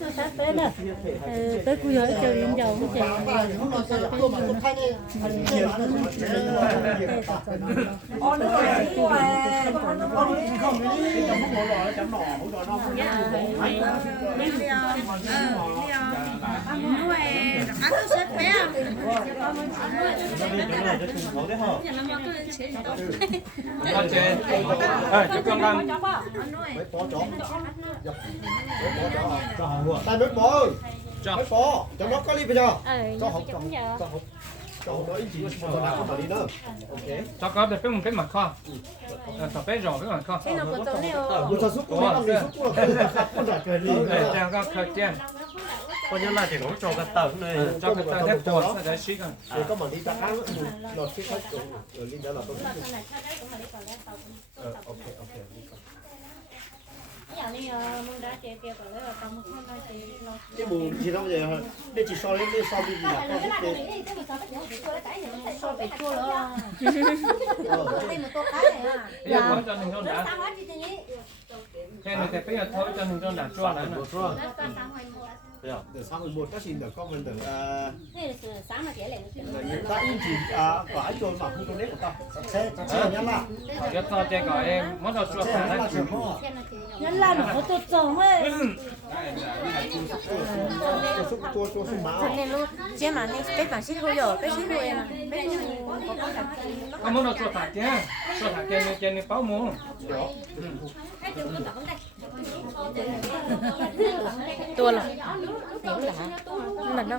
tôi sát tới nè tới cuối rồi chờ đến đầu cũng chờ chú con ăn tay mấy bò ơi, mấy bò, cho nó có đi bây giờ, cho học, cho nói gì, cho nào không đi nữa, ok. cho có được cái mặt kho, tập bé rồi cái mặt kho. Vừa cho giúp cô ăn đi, giúp cô là không giải quyết gì. Đang có khởi tiền, coi như là chỉ có cho cái tờ này cho cái tờ thép tuột sẽ để xíกัน. Rồi có mà đi ta ăn, lọt cái khách cũng rồi đi đó là tôi. Ok. Cái mù gì đâu vậy? Đây chỉ so lên đây so đi gì là con biết Bây giờ thôi cho mình cho đã. Thế này thì bây giờ thôi cho mình cho đã cho lại nè. Để sáng 11 các xin được con mình được ta in chỉ có ai cho mà không cho nét của ta sẽ nhá là Giờ thôi chơi gọi em món đồ chua phải đấy. nhân là nó tốt chồng ấy chua sung máu nên luôn chứ mà nên cái bản xích hôi rồi cái xích hôi mà Có món đồ chua phải chứ. Chua phải trên báo mua. tua rồi. Là nó